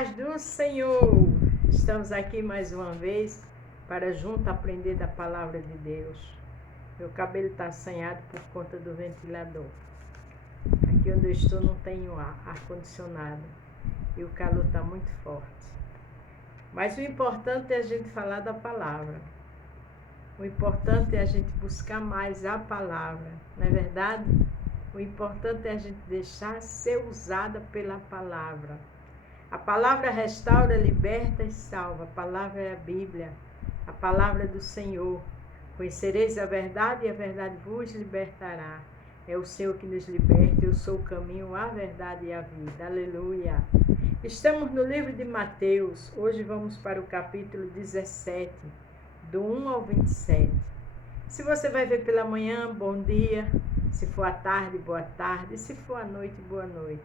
paz do Senhor! Estamos aqui mais uma vez para junto aprender da palavra de Deus. Meu cabelo está assanhado por conta do ventilador. Aqui onde eu estou não tenho ar-condicionado e o calor está muito forte. Mas o importante é a gente falar da palavra. O importante é a gente buscar mais a palavra, não é verdade? O importante é a gente deixar ser usada pela palavra. A palavra restaura, liberta e salva. A palavra é a Bíblia, a palavra do Senhor. Conhecereis a verdade e a verdade vos libertará. É o Senhor que nos liberta, eu sou o caminho, a verdade e a vida. Aleluia! Estamos no livro de Mateus, hoje vamos para o capítulo 17, do 1 ao 27. Se você vai ver pela manhã, bom dia. Se for à tarde, boa tarde. Se for à noite, boa noite.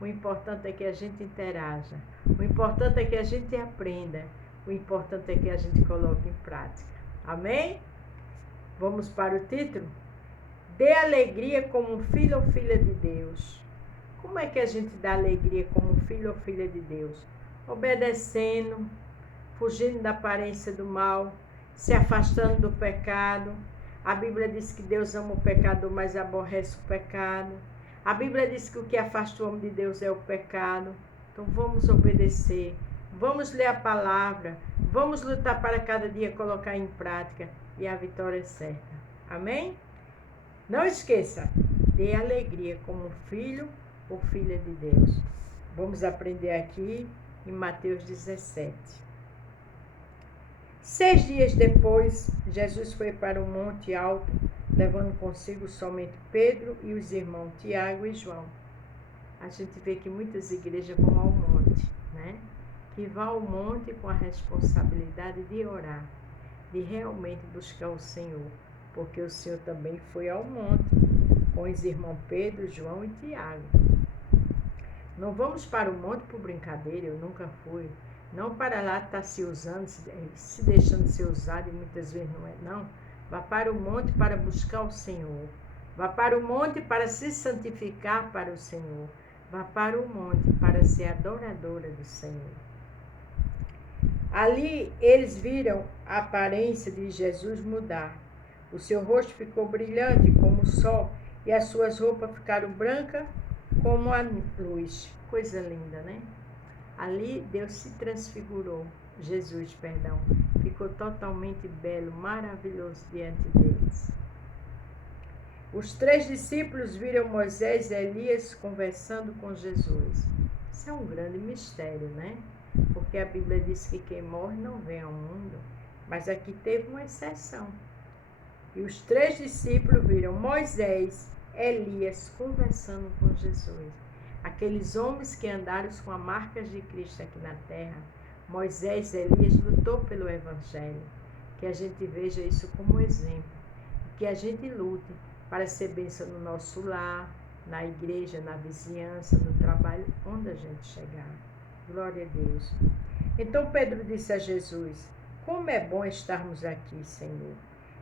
O importante é que a gente interaja. O importante é que a gente aprenda. O importante é que a gente coloque em prática. Amém? Vamos para o título? Dê alegria como um filho ou filha de Deus. Como é que a gente dá alegria como um filho ou filha de Deus? Obedecendo, fugindo da aparência do mal, se afastando do pecado. A Bíblia diz que Deus ama o pecador, mas aborrece o pecado. A Bíblia diz que o que afasta o homem de Deus é o pecado. Então vamos obedecer, vamos ler a palavra, vamos lutar para cada dia colocar em prática e a vitória é certa. Amém? Não esqueça, dê alegria como filho ou filha de Deus. Vamos aprender aqui em Mateus 17. 6 dias depois, Jesus foi para o monte alto, levando consigo somente Pedro e os irmãos Tiago e João. A gente vê que muitas igrejas vão ao monte, né? Que vão ao monte com a responsabilidade de orar, de realmente buscar o Senhor, porque o Senhor também foi ao monte com os irmãos Pedro, João e Tiago. Não vamos para o monte por brincadeira, eu nunca fui. Não para lá estar se usando, se deixando ser usado, e muitas vezes não é, não. Vá para o monte para buscar o Senhor. Vá para o monte para se santificar para o Senhor. Vá para o monte para ser adoradora do Senhor. Ali eles viram a aparência de Jesus mudar. O seu rosto ficou brilhante como o sol e as suas roupas ficaram brancas como a luz. Coisa linda, né? Ali Deus se transfigurou, Jesus, ficou totalmente belo, maravilhoso diante deles. Os 3 discípulos viram Moisés e Elias conversando com Jesus. Isso é um grande mistério, né? Porque a Bíblia diz que quem morre não vem ao mundo, mas aqui teve uma exceção. E os 3 discípulos viram Moisés, Elias conversando com Jesus. Aqueles homens que andaram com as marcas de Cristo aqui na terra. Moisés, Elias lutou pelo Evangelho. Que a gente veja isso como exemplo. Que a gente lute para ser bênção no nosso lar, na igreja, na vizinhança, no trabalho, onde a gente chegar. Glória a Deus. Então Pedro disse a Jesus: como é bom estarmos aqui, Senhor.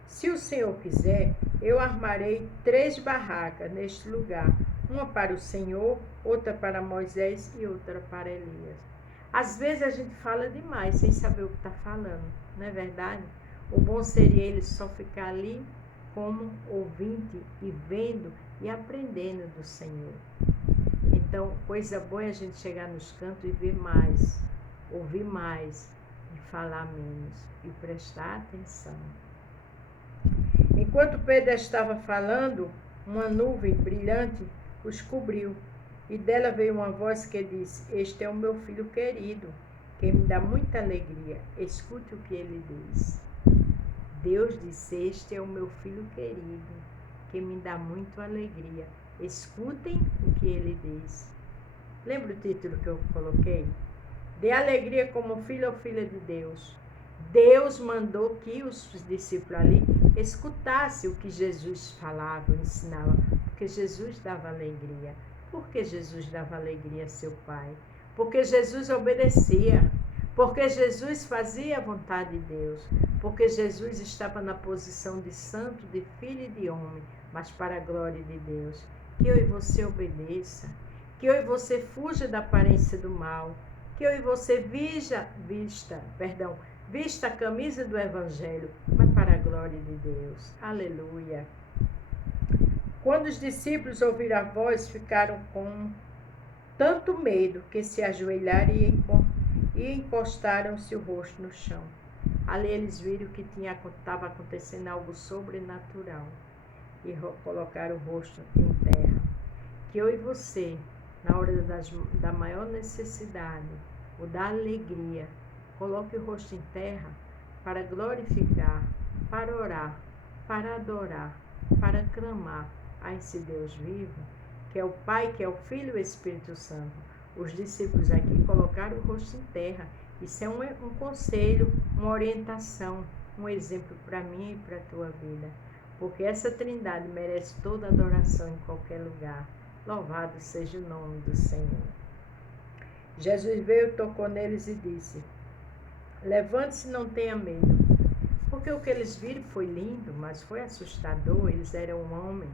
Se o Senhor quiser, eu armarei 3 barracas neste lugar. Uma para o Senhor, outra para Moisés e outra para Elias. Às vezes a gente fala demais sem saber o que está falando, não é verdade? O bom seria ele só ficar ali como ouvinte e vendo e aprendendo do Senhor. Então, coisa boa é a gente chegar nos cantos e ver mais, ouvir mais e falar menos e prestar atenção. Enquanto Pedro estava falando, uma nuvem brilhante os cobriu, e dela veio uma voz que disse: este é o meu filho querido, que me dá muita alegria. Escute o que ele diz. Deus disse: este é o meu filho querido, que me dá muita alegria. Escutem o que ele diz. Lembra o título que eu coloquei? Dê alegria como filho ou filha de Deus. Deus mandou que os discípulos ali escutassem o que Jesus falava, ensinava, porque Jesus dava alegria. Por que Jesus dava alegria a seu Pai? Porque Jesus obedecia, porque Jesus fazia a vontade de Deus, porque Jesus estava na posição de santo, de filho e de homem, mas para a glória de Deus. Que eu e você obedeça, que eu e você fuja da aparência do mal, que eu e você vista a camisa do Evangelho, mas para a glória de Deus. Aleluia. Quando os discípulos ouviram a voz, ficaram com tanto medo que se ajoelharam e encostaram-se o rosto no chão. Ali eles viram que estava acontecendo algo sobrenatural e colocaram o rosto em terra. Que eu e você, na hora da maior necessidade ou da alegria, coloque o rosto em terra para glorificar, para orar, para adorar, para clamar a esse Deus vivo, que é o Pai, que é o Filho e o Espírito Santo. Os discípulos aqui colocaram o rosto em terra. Isso é um conselho, uma orientação, um exemplo para mim e para a tua vida. Porque essa trindade merece toda adoração em qualquer lugar. Louvado seja o nome do Senhor. Jesus veio, tocou neles e disse: levante-se, não tenha medo. Porque o que eles viram foi lindo, mas foi assustador, eles eram um homem.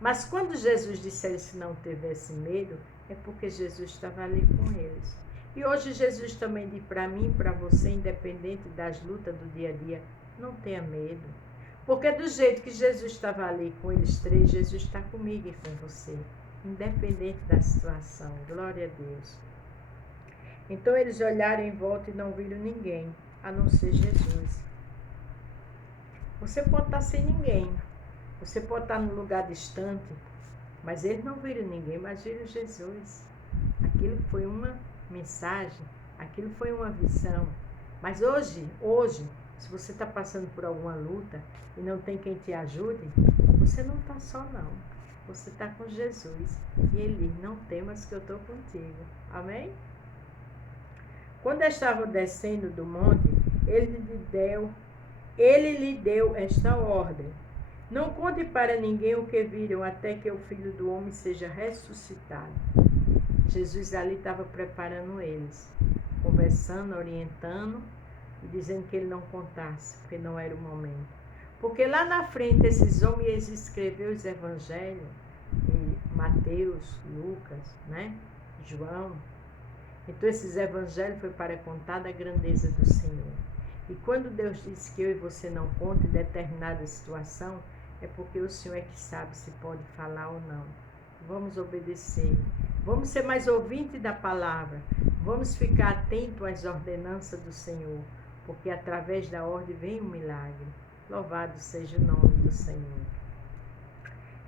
Mas quando Jesus disse a eles que não tivesse medo, é porque Jesus estava ali com eles. E hoje Jesus também diz para mim e para você, independente das lutas do dia a dia, não tenha medo. Porque do jeito que Jesus estava ali com eles três, Jesus está comigo e com você, independente da situação. Glória a Deus. Então eles olharam em volta e não viram ninguém, a não ser Jesus. Você pode estar sem ninguém, você pode estar num lugar distante, mas eles não viram ninguém, mas viram Jesus. Aquilo foi uma mensagem, aquilo foi uma visão. Mas hoje, se você está passando por alguma luta e não tem quem te ajude, você não está só não. Você está com Jesus. E ele não temas que eu estou contigo. Amém? Quando estavam descendo do monte, ele lhe deu esta ordem: não conte para ninguém o que viram até que o Filho do Homem seja ressuscitado. Jesus ali estava preparando eles, conversando, orientando e dizendo que ele não contasse, porque não era o momento. Porque lá na frente esses homens escreveram os evangelhos, Mateus, Lucas, né? João. Então esses evangelhos foi para contar da grandeza do Senhor. E quando Deus disse que eu e você não conte em determinada situação, é porque o Senhor é que sabe se pode falar ou não. Vamos obedecer. Vamos ser mais ouvintes da palavra. Vamos ficar atentos às ordenanças do Senhor, porque através da ordem vem um milagre. Louvado seja o nome do Senhor.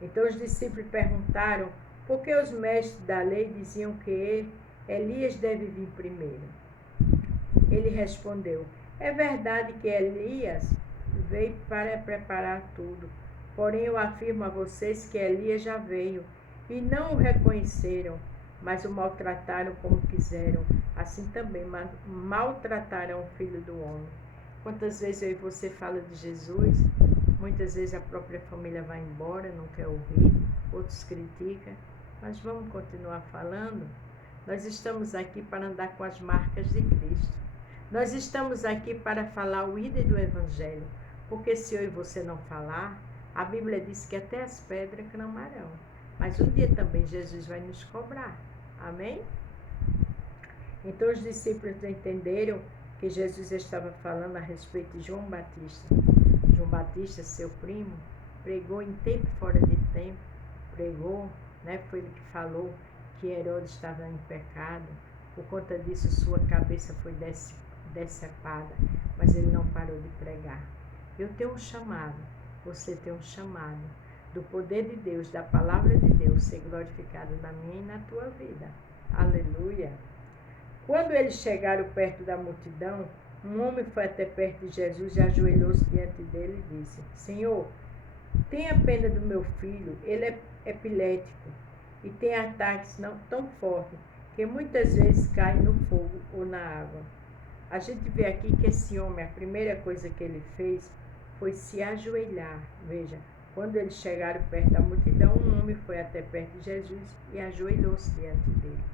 Então os discípulos perguntaram por que os mestres da lei diziam que Elias deve vir primeiro. Ele respondeu: é verdade que Elias veio para preparar tudo. Porém, eu afirmo a vocês que Elias já veio e não o reconheceram, mas o maltrataram como quiseram. Assim também maltratarão o Filho do Homem. Quantas vezes eu e você fala de Jesus, muitas vezes a própria família vai embora, não quer ouvir, outros criticam, mas vamos continuar falando. Nós estamos aqui para andar com as marcas de Cristo. Nós estamos aqui para falar o ídolo do Evangelho, porque se eu e você não falar, a Bíblia diz que até as pedras clamarão. Mas um dia também Jesus vai nos cobrar. Amém? Então os discípulos entenderam que Jesus estava falando a respeito de João Batista. João Batista, seu primo, pregou em tempo e fora de tempo. Pregou, né? Foi ele que falou que Herodes estava em pecado. Por conta disso, sua cabeça foi decepada. Mas ele não parou de pregar. Eu tenho um chamado. Você tem um chamado do poder de Deus, da palavra de Deus ser glorificado na minha e na tua vida. Aleluia! Quando eles chegaram perto da multidão, um homem foi até perto de Jesus e ajoelhou-se diante dele e disse: Senhor, tenha pena do meu filho, ele é epilético e tem ataques tão fortes que muitas vezes cai no fogo ou na água. A gente vê aqui que esse homem, a primeira coisa que ele fez foi se ajoelhar. Veja, quando eles chegaram perto da multidão, um homem foi até perto de Jesus e ajoelhou-se diante dele.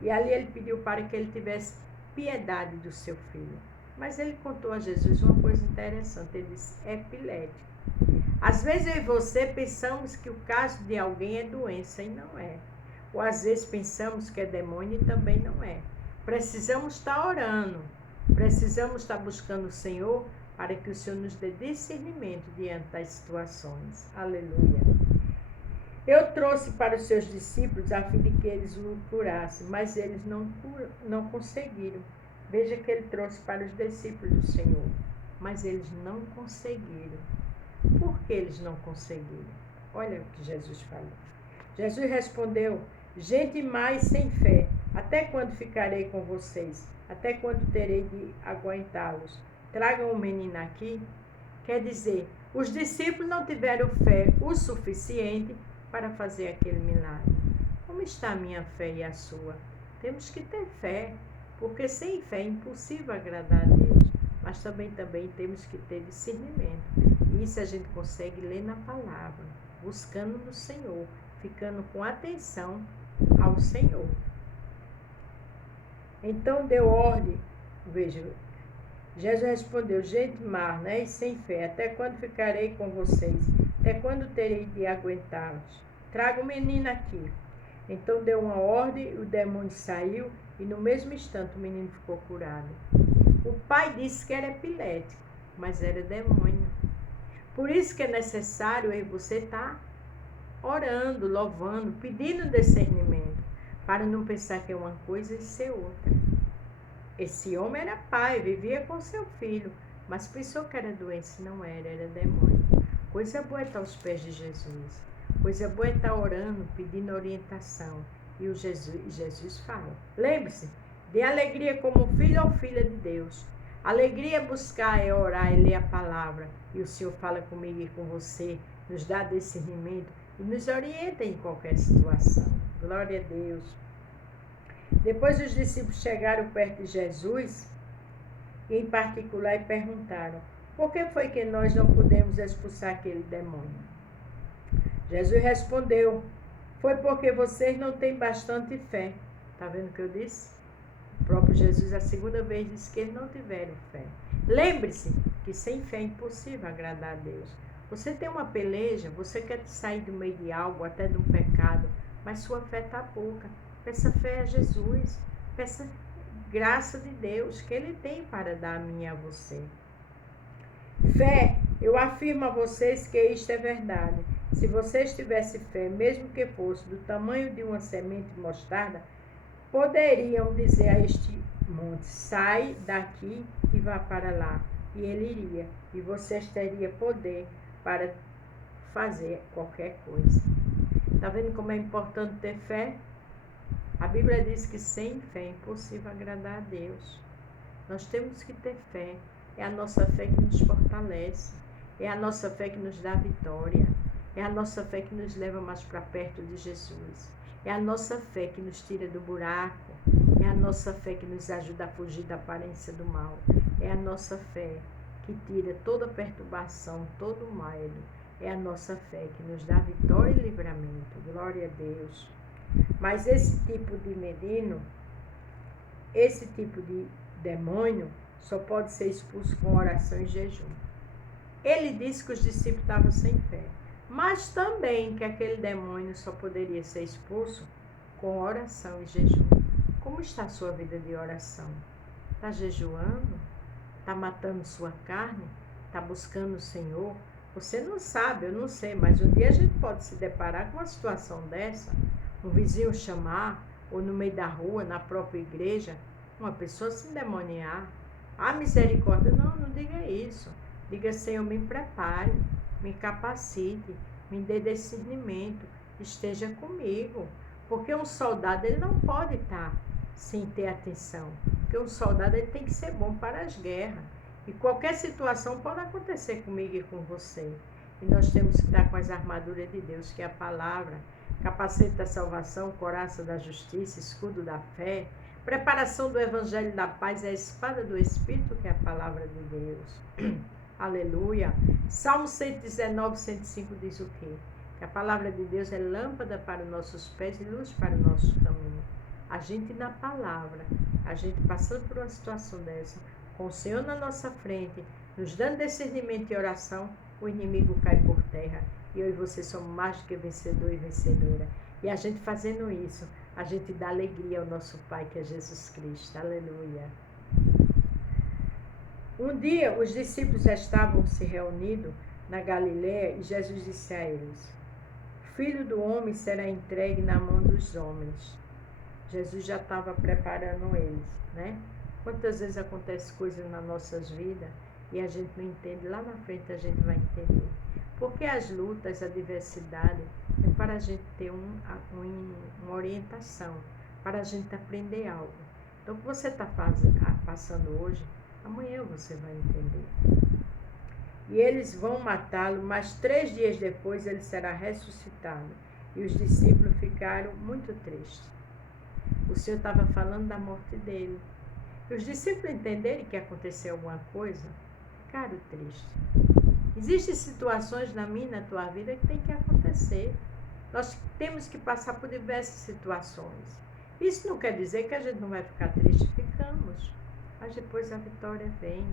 E ali ele pediu para que ele tivesse piedade do seu filho. Mas ele contou a Jesus uma coisa interessante, ele disse: é epilético. Às vezes eu e você pensamos que o caso de alguém é doença e não é. Ou às vezes pensamos que é demônio e também não é. Precisamos estar orando, precisamos estar buscando o Senhor para que o Senhor nos dê discernimento diante das situações. Aleluia. Eu trouxe para os seus discípulos a fim de que eles o curassem, mas eles não conseguiram. Veja que ele trouxe para os discípulos do Senhor, mas eles não conseguiram. Por que eles não conseguiram? Olha o que Jesus falou. Jesus respondeu: gente mais sem fé, até quando ficarei com vocês? Até quando terei de aguentá-los? Tragam o menino aqui. Quer dizer, os discípulos não tiveram fé o suficiente para fazer aquele milagre. Como está a minha fé e a sua? Temos que ter fé, porque sem fé é impossível agradar a Deus. Mas também temos que ter discernimento. E isso a gente consegue ler na palavra, buscando no Senhor, ficando com atenção ao Senhor. Então deu ordem, veja, Jesus respondeu: gente má, e sem fé, até quando ficarei com vocês? Até quando terei de aguentá-los? Traga o menino aqui. Então deu uma ordem, o demônio saiu e no mesmo instante o menino ficou curado. O pai disse que era epilético, mas era demônio. Por isso que é necessário você estar orando, louvando, pedindo discernimento, para não pensar que é uma coisa e ser outra. Esse homem era pai, vivia com seu filho, mas pensou que era doença, não era demônio. Coisa boa é estar aos pés de Jesus, coisa boa é estar orando, pedindo orientação. E Jesus fala, lembre-se, dê alegria como filho ou filha de Deus. Alegria é buscar, é orar, é ler a palavra. E o Senhor fala comigo e com você, nos dá discernimento e nos orienta em qualquer situação. Glória a Deus. Depois os discípulos chegaram perto de Jesus, em particular, e perguntaram: por que foi que nós não pudemos expulsar aquele demônio? Jesus respondeu: foi porque vocês não têm bastante fé. Está vendo o que eu disse? O próprio Jesus, a segunda vez, disse que eles não tiveram fé. Lembre-se que sem fé é impossível agradar a Deus. Você tem uma peleja, você quer sair do meio de algo, até de um pecado, mas sua fé está pouca. Peça fé a Jesus, peça graça de Deus que Ele tem para dar a mim e a você. Fé, eu afirmo a vocês que isto é verdade. Se vocês tivessem fé, mesmo que fosse do tamanho de uma semente de mostarda, poderiam dizer a este monte: sai daqui e vá para lá. E ele iria, e vocês teriam poder para fazer qualquer coisa. Está vendo como é importante ter fé? A Bíblia diz que sem fé é impossível agradar a Deus. Nós temos que ter fé. É a nossa fé que nos fortalece. É a nossa fé que nos dá vitória. É a nossa fé que nos leva mais para perto de Jesus. É a nossa fé que nos tira do buraco. É a nossa fé que nos ajuda a fugir da aparência do mal. É a nossa fé que tira toda perturbação, todo medo. É a nossa fé que nos dá vitória e livramento. Glória a Deus. Mas esse tipo de menino, esse tipo de demônio, só pode ser expulso com oração e jejum. Ele disse que os discípulos estavam sem fé, mas também que aquele demônio só poderia ser expulso com oração e jejum. Como está a sua vida de oração? Está jejuando? Está matando sua carne? Está buscando o Senhor? Você não sabe, eu não sei, mas um dia a gente pode se deparar com uma situação dessa, um vizinho chamar, ou no meio da rua, na própria igreja, uma pessoa se endemoniar. Ah, misericórdia, não diga isso. Diga: Senhor, me prepare, me capacite, me dê discernimento, esteja comigo. Porque um soldado, ele não pode estar sem ter atenção. Porque um soldado, ele tem que ser bom para as guerras. E qualquer situação pode acontecer comigo e com você. E nós temos que estar com as armaduras de Deus, que é a palavra, capacete da salvação, coraça da justiça, escudo da fé, preparação do evangelho da paz, é a espada do Espírito, que é a palavra de Deus. Aleluia. Salmo 119, 105 diz o quê? Que a palavra de Deus é lâmpada para os nossos pés e luz para o nosso caminho. A gente na palavra, a gente passando por uma situação dessa, com o Senhor na nossa frente, nos dando discernimento e oração, o inimigo cai por terra. E eu e você somos mais do que vencedor e vencedora. E a gente fazendo isso, a gente dá alegria ao nosso Pai, que é Jesus Cristo. Aleluia. Um dia, os discípulos estavam se reunindo na Galiléia e Jesus disse a eles: o Filho do Homem será entregue na mão dos homens. Jesus já estava preparando eles, né? Quantas vezes acontecem coisas nas nossas vidas e a gente não entende, lá na frente a gente vai entender. Porque as lutas, a adversidade, é para a gente ter uma orientação, para a gente aprender algo. Então, o que você está passando hoje, amanhã você vai entender. E eles vão matá-lo, mas 3 dias depois ele será ressuscitado. E os discípulos ficaram muito tristes. O Senhor estava falando da morte dele. E os discípulos entenderem que aconteceu alguma coisa, ficaram tristes. Existem situações na minha e na tua vida que tem que acontecer. Nós temos que passar por diversas situações. Isso não quer dizer que a gente não vai ficar triste, ficamos. Mas depois a vitória vem.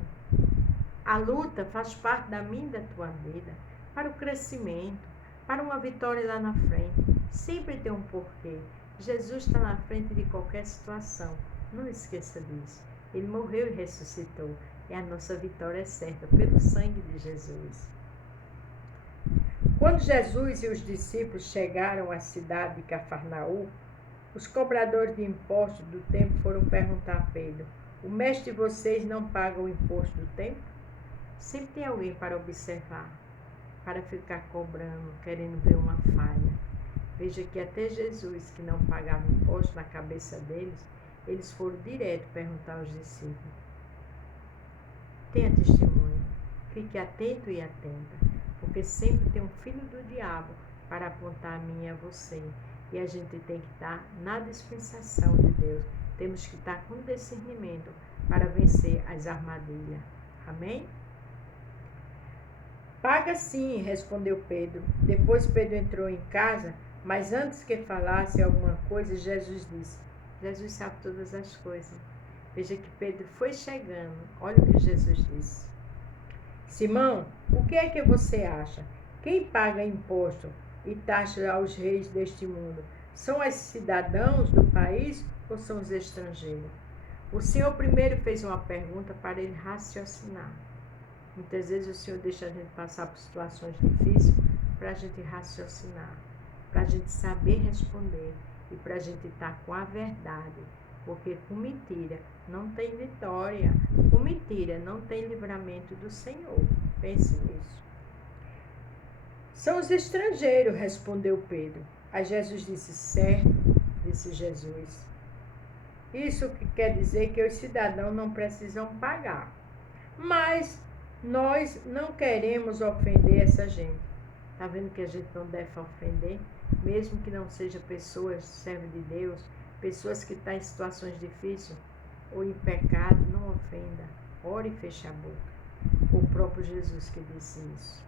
A luta faz parte da minha e da tua vida, para o crescimento, para uma vitória lá na frente. Sempre tem um porquê. Jesus está na frente de qualquer situação. Não esqueça disso. Ele morreu e ressuscitou. E a nossa vitória é certa, pelo sangue de Jesus. Quando Jesus e os discípulos chegaram à cidade de Cafarnaum, os cobradores de impostos do templo foram perguntar a Pedro: o mestre de vocês não paga o imposto do templo? Sempre tem alguém para observar, para ficar cobrando, querendo ver uma falha. Veja que até Jesus, que não pagava imposto na cabeça deles, eles foram direto perguntar aos discípulos. Tenha testemunho, fique atento e atenta, porque sempre tem um filho do diabo para apontar a mim e a você. E a gente tem que estar na dispensação de Deus. Temos que estar com discernimento para vencer as armadilhas. Amém? Paga sim, respondeu Pedro. Depois Pedro entrou em casa, mas antes que falasse alguma coisa, Jesus disse: Jesus sabe todas as coisas. Veja que Pedro foi chegando. Olha o que Jesus disse. Simão, o que é que você acha? Quem paga imposto e taxa aos reis deste mundo? São os cidadãos do país ou são os estrangeiros? O Senhor primeiro fez uma pergunta para ele raciocinar. Muitas vezes o Senhor deixa a gente passar por situações difíceis para a gente raciocinar, para a gente saber responder e para a gente estar com a verdade. Porque com mentira não tem vitória, com mentira não tem livramento do Senhor. Pense nisso. São os estrangeiros, respondeu Pedro. Aí Jesus disse: certo, disse Jesus. Isso que quer dizer que os cidadãos não precisam pagar. Mas nós não queremos ofender essa gente. Está vendo que a gente não deve ofender? Mesmo que não seja pessoas, servo de Deus, pessoas que estão em situações difíceis ou em pecado, não ofenda. Ore e feche a boca. Foi o próprio Jesus que disse isso.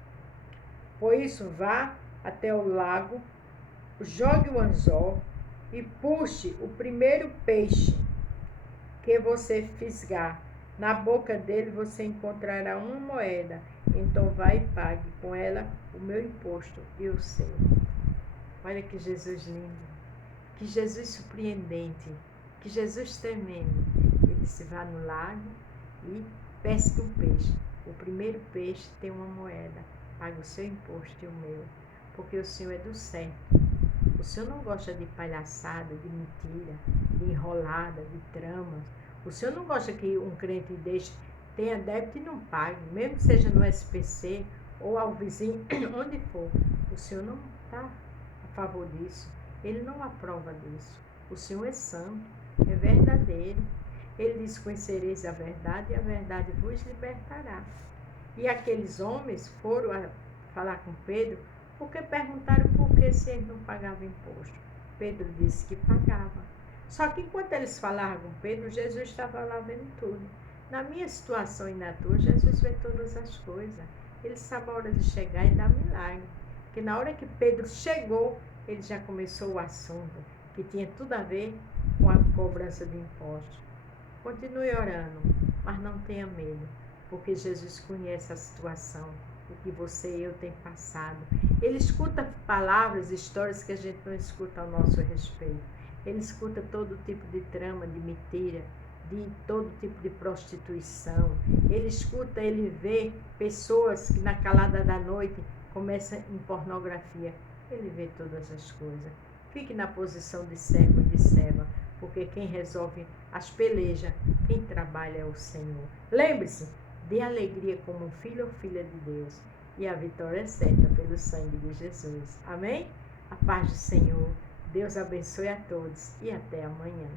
Por isso, vá até o lago, jogue o anzol e puxe o primeiro peixe que você fisgar. Na boca dele você encontrará uma moeda. Então vai e pague com ela o meu imposto e o seu. Olha que Jesus lindo. Que Jesus surpreendente. Que Jesus tremendo. Ele disse: vá no lago e pesque um peixe. O primeiro peixe tem uma moeda. Pague o seu imposto e o meu. Porque o Senhor é do certo. O Senhor não gosta de palhaçada, de mentira, de enrolada, de tramas. O Senhor não gosta que um crente tenha débito e não pague, mesmo que seja no SPC ou ao vizinho, onde for. O Senhor não está a favor disso. Ele não aprova disso. O Senhor é santo, é verdadeiro. Ele diz: conhecereis a verdade e a verdade vos libertará. E aqueles homens foram a falar com Pedro, porque perguntaram por que se ele não pagava imposto. Pedro disse que pagava. Só que enquanto eles falavam com Pedro, Jesus estava lá vendo tudo. Na minha situação e na tua, Jesus vê todas as coisas. Ele sabe a hora de chegar e dar milagre. Porque na hora que Pedro chegou, ele já começou o assunto, que tinha tudo a ver com a cobrança de impostos. Continue orando, mas não tenha medo, porque Jesus conhece a situação, o que você e eu tem passado. Ele escuta palavras, histórias que a gente não escuta ao nosso respeito. ele escuta todo tipo de trama, de mentira, de todo tipo de prostituição. Ele escuta, ele vê pessoas que na calada da noite começam em pornografia. Ele vê todas as coisas. Fique na posição de servo e de serva, porque quem resolve as pelejas, quem trabalha é o Senhor. Lembre-se, dê alegria como um filho ou filha de Deus, e a vitória é certa pelo sangue de Jesus. Amém? A paz do Senhor. Deus abençoe a todos e até amanhã.